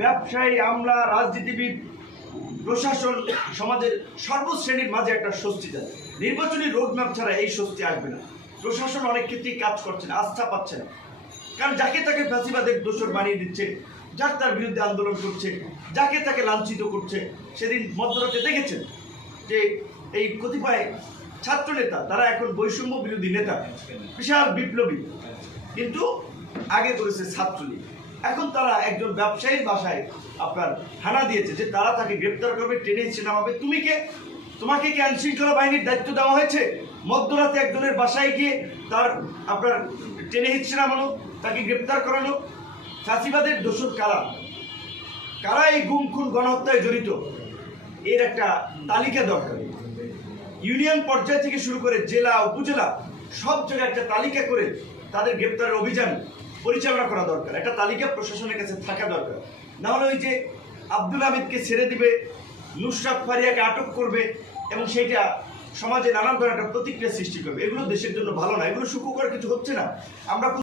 ব্যবসায়ী, আমলা, রাজনীতিবিদ, প্রশাসন, সমাজের সর্বশ্রেণীর মাঝে একটা স্বস্তি দেয়। নির্বাচনী রোডম্যাপ ছাড়া এই স্বস্তি আসবে না। প্রশাসন অনেক ক্ষেত্রেই কাজ করছে না, আস্থা পাচ্ছে না, কারণ যাকে তাকে ফ্যাসিবাদের দোষর বানিয়ে দিচ্ছে, যার তার বিরুদ্ধে আন্দোলন করছে, যাকে তাকে লাঞ্ছিত করছে। সেদিন মধ্যরাতে দেখেছেন যে এই কতিপয় ছাত্র নেতা, তারা এখন বৈষম্য বিরোধী নেতা, বিশাল বিপ্লবী, কিন্তু আগে করেছে ছাত্রলীগ। এখন তারা একজন ব্যবসায়ীর বাসায় আপনার হানা দিয়েছে যে তারা তাকে গ্রেপ্তার করবে, টেনে হিচড়ে নামাবে। তুমি কে? তোমাকে কি আইন শৃঙ্খলা বাহিনীর দায়িত্ব দেওয়া হয়েছে মধ্যরাতে একজনের বাসায় গিয়ে তার আপনার টেনে হিচড়ে নামানো, তাকে গ্রেপ্তার করানো? ফ্যাসিবাদের দোষর কারা, কারা এই গুম খুন গণহত্যায় জড়িত, এর একটা তালিকা দরকার। ইউনিয়ন পর্যায় থেকে শুরু করে জেলা, উপজেলা, সব জায়গায় একটা তালিকা করে তাদের গ্রেপ্তারের অভিযান পরিচালনা করা দরকার। একটা তালিকা প্রশাসনের কাছে থাকা দরকার। না হলে ওই যে আব্দুল হামিদকে ছেড়ে দিবে, নুসরাত ফারিয়াকে আটক করবে এবং সেইটা সমাজে নানান ধরনের একটা প্রতিক্রিয়া সৃষ্টি করবে, এগুলো দেশের জন্য ভালো না, এগুলো সুখকর কিছু হচ্ছে না। আমরা